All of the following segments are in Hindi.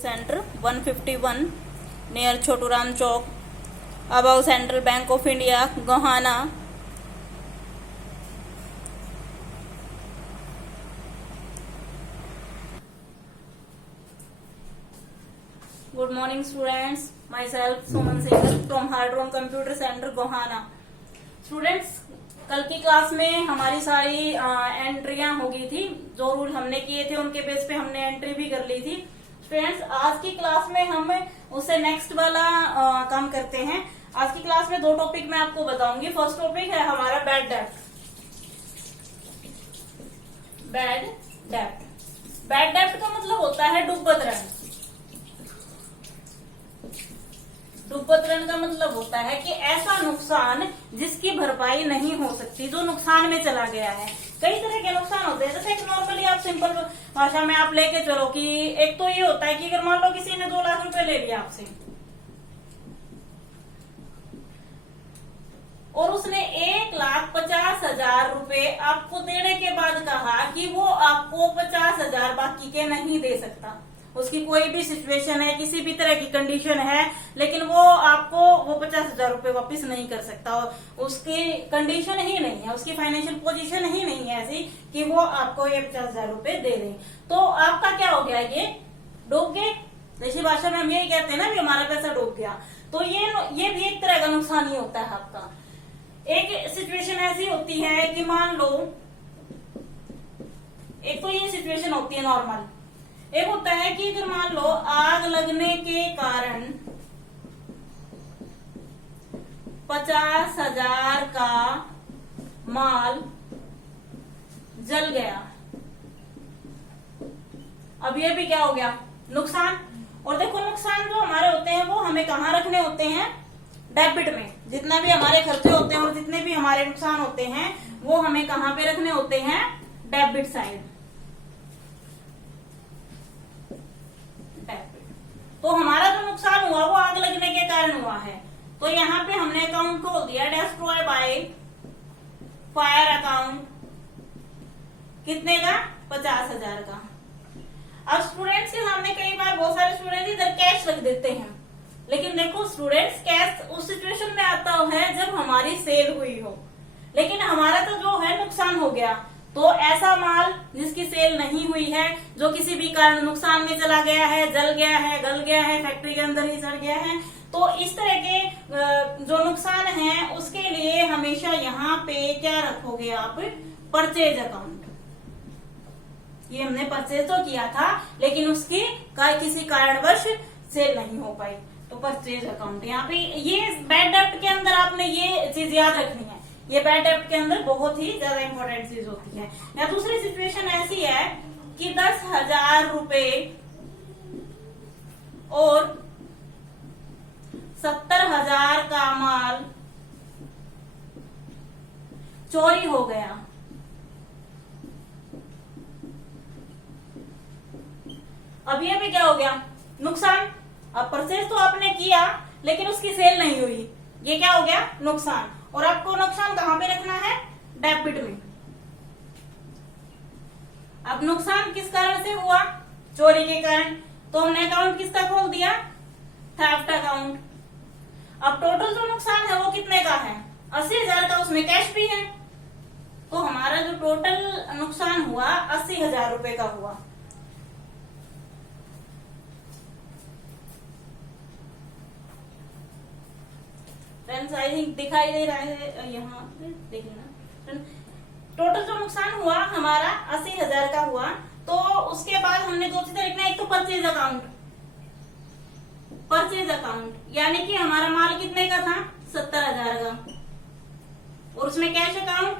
Center 151 near Choturam Chowk, above Central Bank of India, Gohana. Good morning students, myself Suman Singh from Hard Room Computer Center Gohana. Students, कल की क्लास में हमारी सारी एंट्रियां हो गई थी, जो रूल हमने किए थे उनके बेस पे हमने एंट्री भी कर ली थी. स्टूडेंट्स, आज की क्लास में हम उससे नेक्स्ट वाला काम करते हैं. आज की क्लास में दो टॉपिक मैं आपको बताऊंगी. फर्स्ट टॉपिक है हमारा बैड डेब्ट. बैड डेब्ट. बैड डेब्ट का मतलब होता है डूबत ऋण. डूबत ऋण का मतलब होता है कि ऐसा नुकसान जिसकी भरपाई नहीं हो सकती, जो नुकसान में चला गया है. कई तरह के नुकसान होते हैं. जैसे नॉर्मली आप सिंपल भाषा में आप लेके चलो कि एक तो ये होता है कि अगर मान लो किसी ने 2 लाख रुपए ले लिया आपसे और उसने 1,50,000 रुपए आपको देने के बाद कहा कि वो आपको 50,000 बाकी के नहीं दे सकता. उसकी कोई भी सिचुएशन है, किसी भी तरह की कंडीशन है, लेकिन वो आपको वो 50,000 रुपए वापस नहीं कर सकता. और उसकी कंडीशन ही नहीं है, उसकी फाइनेंशियल पोजीशन ही नहीं है ऐसी कि वो आपको ये 50,000 रुपए दे दे. तो आपका क्या हो गया, ये डूब गए. देशी भाषा में हम यही कहते हैं ना, भी हमारा पैसा डूब गया. तो ये भी एक तरह का नुकसान ही होता है आपका. एक सिचुएशन ऐसी होती है कि मान लो, एक तो ये सिचुएशन होती है नॉर्मल. एक होता है कि अगर मान लो आग लगने के कारण 50,000 का माल जल गया. अब ये भी क्या हो गया, नुकसान. और देखो, नुकसान जो हमारे होते हैं वो हमें कहाँ रखने होते हैं, डेबिट में. जितना भी हमारे खर्चे होते हैं और जितने भी हमारे नुकसान होते हैं वो हमें कहाँ पे रखने होते हैं, डेबिट साइड. तो हमारा जो नुकसान हुआ वो आग लगने के कारण हुआ है. तो यहाँ पे हमने अकाउंट खोल दिया, डिस्ट्रॉय बाय फायर अकाउंट. कितने का, 50,000 का. अब स्टूडेंट्स के सामने कई बार बहुत सारे स्टूडेंट इधर कैश रख देते हैं, लेकिन देखो स्टूडेंट्स, कैश उस सिचुएशन में आता है जब हमारी सेल हुई हो, लेकिन हमारा तो जो है नुकसान हो गया. तो ऐसा माल जिसकी सेल नहीं हुई है, जो किसी भी कारण नुकसान में चला गया है, जल गया है, गल गया है, फैक्ट्री के अंदर ही सड़ गया है, तो इस तरह के जो नुकसान है उसके लिए हमेशा यहाँ पे क्या रखोगे आप, परचेज अकाउंट. ये हमने परचेज तो किया था, लेकिन उसकी किसी कारणवश सेल नहीं हो पाई, तो परचेज अकाउंट. यहाँ पे ये बैड डेब्ट के अंदर आपने ये चीज याद रखनी है. ये बैड डेब्ट के अंदर बहुत ही ज्यादा इंपॉर्टेंट चीज होती है. या दूसरी सिचुएशन ऐसी है कि 10,000 रुपए और 70,000 का माल चोरी हो गया. अब ये भी क्या हो गया, नुकसान. अब परचेज तो आपने किया लेकिन उसकी सेल नहीं हुई, ये क्या हो गया, नुकसान. और आपको नुकसान कहां पे रखना है, डेबिट में. अब नुकसान किस कारण से हुआ, चोरी के कारण. तो हमने अकाउंट किसका खोल दिया, थेफ्ट अकाउंट. अब टोटल जो नुकसान है वो कितने का है, 80,000 का. उसमें कैश भी है, तो हमारा जो टोटल नुकसान हुआ 80,000 रुपए का हुआ. फ्रेंड्स, आई थिंक दिखाई दे रहा है, यहाँ देख लेना. टोटल जो नुकसान हुआ हमारा 80,000 का हुआ. तो उसके बाद हमने दो चीजें लिखना है. एक तो परचेज अकाउंट. परचेज अकाउंट यानी कि हमारा माल कितने का था, 70,000 का, और उसमें cash account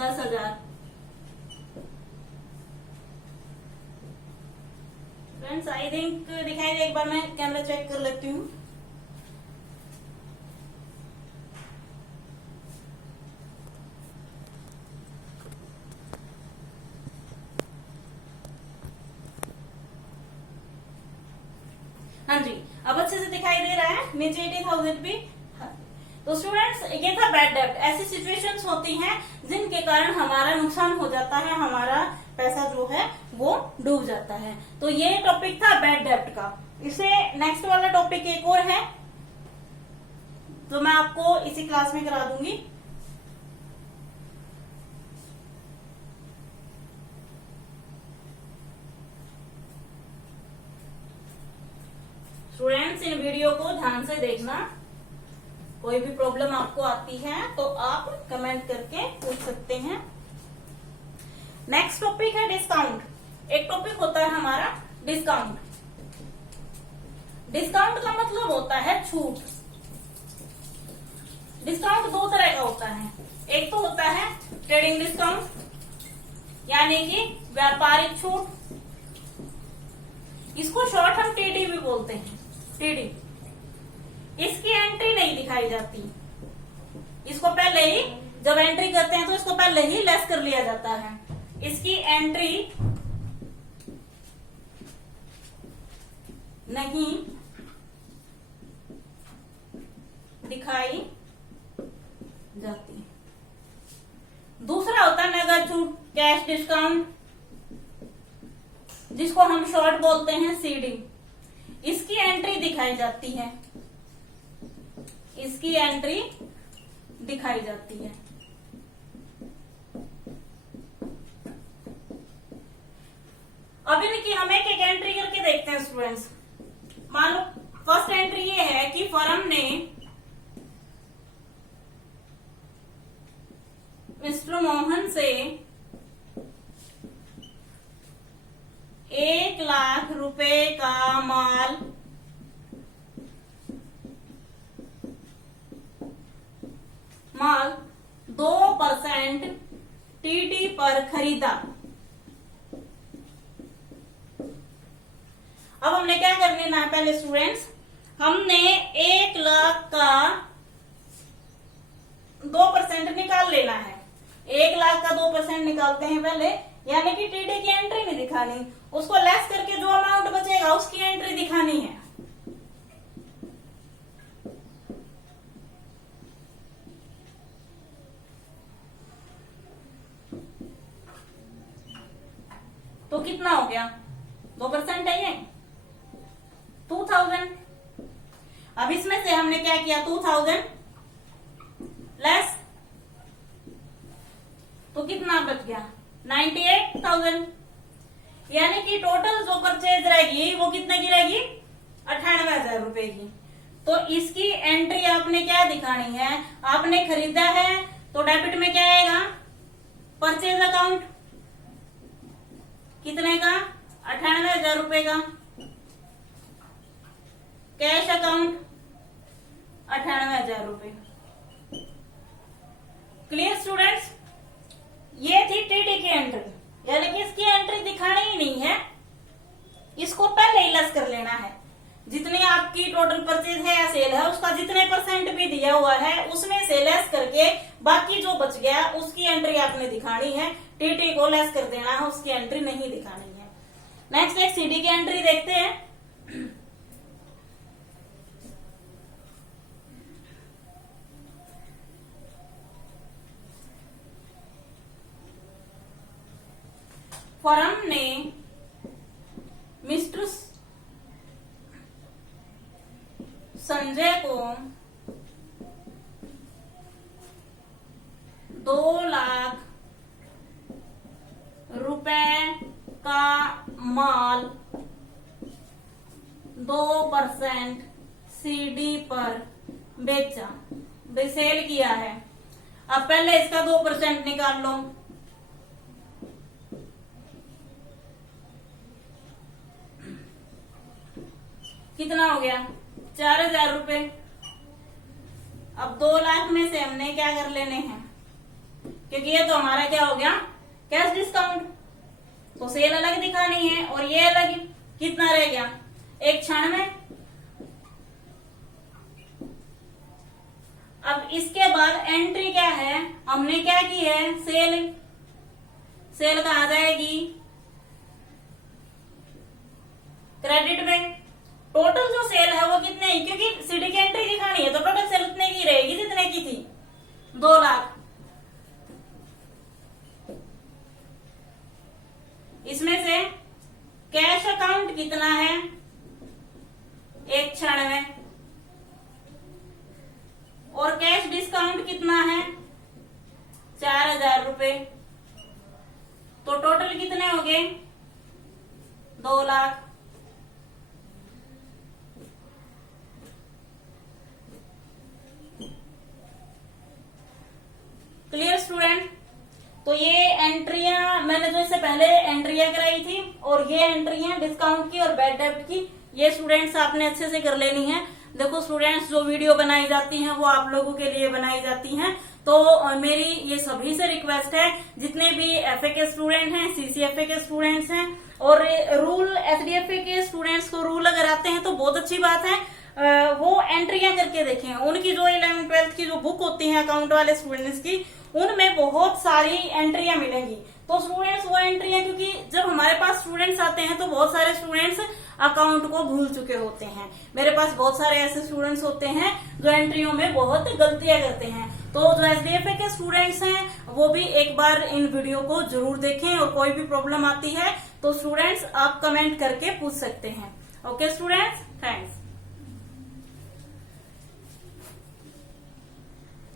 10,000. Friends, I think दिखाई दे. एक बार मैं कैमरा चेक कर लेती हूँ. हाँ जी, अब अच्छे से दिखाई दे रहा है. नीचे 80,000 भी. तो स्टूडेंट्स, ये था बैड डेब्ट. ऐसी सिचुएशंस होती हैं जिनके कारण हमारा नुकसान हो जाता है, हमारा पैसा जो है वो डूब जाता है। तो ये टॉपिक था बैड डेब्ट का। इसे नेक्स्ट वाला टॉपिक एक और है तो मैं आपको इसी क्लास में करा दूंगी। स्टूडेंट्स इन वीडियो को ध्यान से देखना, कोई भी प्रॉब्लम आपको आती है तो आप कमेंट करके पूछ सकते हैं। नेक्स्ट टॉपिक है डिस्काउंट। एक टॉपिक होता है हमारा डिस्काउंट। डिस्काउंट का मतलब होता है छूट। डिस्काउंट दो तरह का होता है, एक तो होता है ट्रेडिंग डिस्काउंट यानी कि व्यापारिक छूट, इसको शॉर्ट हम टीडी भी बोलते हैं। टीडी इसकी एंट्री नहीं दिखाई जाती, इसको पहले ही जब एंट्री करते हैं तो इसको पहले ही लेस कर लिया जाता है, इसकी एंट्री नहीं दिखाई जाती। दूसरा होता है नगद छूट, कैश डिस्काउंट, जिसको हम शॉर्ट बोलते हैं सीडी। इसकी एंट्री दिखाई जाती है, इसकी एंट्री दिखाई जाती है। अब इनकी हम एक एक एंट्री करके देखते हैं स्टूडेंट्स। मान लो फर्स्ट एंट्री ये है कि फर्म ने मिस्टर मोहन से 1 लाख रुपए का माल माल 2% टीटी पर खरीदा। अब हमने क्या कर लेना है पहले स्टूडेंट्स, हमने 1 लाख का 2% निकाल लेना है। 1 लाख का 2% निकालते हैं पहले, यानी कि टीडी की एंट्री नहीं दिखानी, उसको लेस करके जो अमाउंट बचेगा उसकी एंट्री दिखानी है। तो कितना हो गया, 2% है ये 2000। अब इसमें से हमने क्या किया, 2000 लेस, तो कितना बच गया 98,000। यानी कि टोटल जो परचेज रहेगी वो कितने की रहेगी, 98,000 रुपए की। तो इसकी एंट्री आपने क्या दिखानी है, आपने खरीदा है तो डेबिट में क्या आएगा, परचेज अकाउंट कितने का, 98,000 रुपए का। कैश अकाउंट 98,000 रुपए। क्लियर स्टूडेंट्स, ये थी टीडी की एंट्री, यानी कि इसकी एंट्री दिखानी ही नहीं है, इसको पहले ही लेस कर लेना है। जितनी आपकी टोटल परचेज है या सेल है उसका जितने परसेंट भी दिया हुआ है उसमें से लेस करके बाकी जो बच गया उसकी एंट्री आपने दिखानी है। टीटी को लेस कर देना है, उसकी एंट्री नहीं दिखानी है। नेक्स्ट एक सीडी की एंट्री देखते हैं। फर्म ने मिस्टर संजय को 2 लाख रुपए का माल 2% सीडी पर बेचा, सेल किया है। अब पहले इसका 2% निकाल लो, कितना हो गया 4,000 रुपए। अब 2 लाख में से हमने क्या कर लेने हैं, क्योंकि ये तो हमारा क्या हो गया कैश डिस्काउंट, तो सेल अलग दिखानी है और ये अलग। कितना रह गया, एक क्षण में। अब इसके बाद एंट्री क्या है, हमने क्या की है, सेल। सेल कहाँ जाएगी, क्रेडिट में। टोटल जो सेल है वो कितने की, क्योंकि सीडी की एंट्री दिखानी है तो टोटल सेल उतने की रहेगी जितने की थी 2 लाख। 96 और कैश डिस्काउंट कितना है 4000 रुपए। तो टोटल कितने हो गए 2 लाख। Clear student. तो ये एंट्रियां मैंने जो इससे पहले एंट्रियां कराई थी और ये एंट्रियां डिस्काउंट की और बैड डेब्ट की, ये स्टूडेंट्स आपने अच्छे से कर लेनी है। देखो स्टूडेंट्स, जो वीडियो बनाई जाती हैं वो आप लोगों के लिए बनाई जाती हैं। तो मेरी ये सभी से रिक्वेस्ट है, जितने भी एफए के स्टूडेंट हैं, सीसीएफए के स्टूडेंट्स हैं और रूल एचडीएफए के स्टूडेंट्स को रूल अगर आते हैं तो बहुत अच्छी बात है, वो एंट्रियां करके देखें। उनकी जो 11th 12th की जो बुक होती है अकाउंट वाले स्टूडेंट्स की, उनमें बहुत सारी एंट्रियां मिलेंगी। तो स्टूडेंट्स वो एंट्रियां, क्योंकि जब हमारे पास स्टूडेंट्स आते हैं तो बहुत सारे स्टूडेंट्स अकाउंट को भूल चुके होते हैं। मेरे पास बहुत सारे ऐसे स्टूडेंट्स होते हैं जो एंट्रियों में बहुत गलतियां करते हैं। तो जो एचडीएफए के स्टूडेंट्स हैं वो भी एक बार इन वीडियो को जरूर देखें और कोई भी प्रॉब्लम आती है तो स्टूडेंट्स आप कमेंट करके पूछ सकते हैं। Okay students, thanks.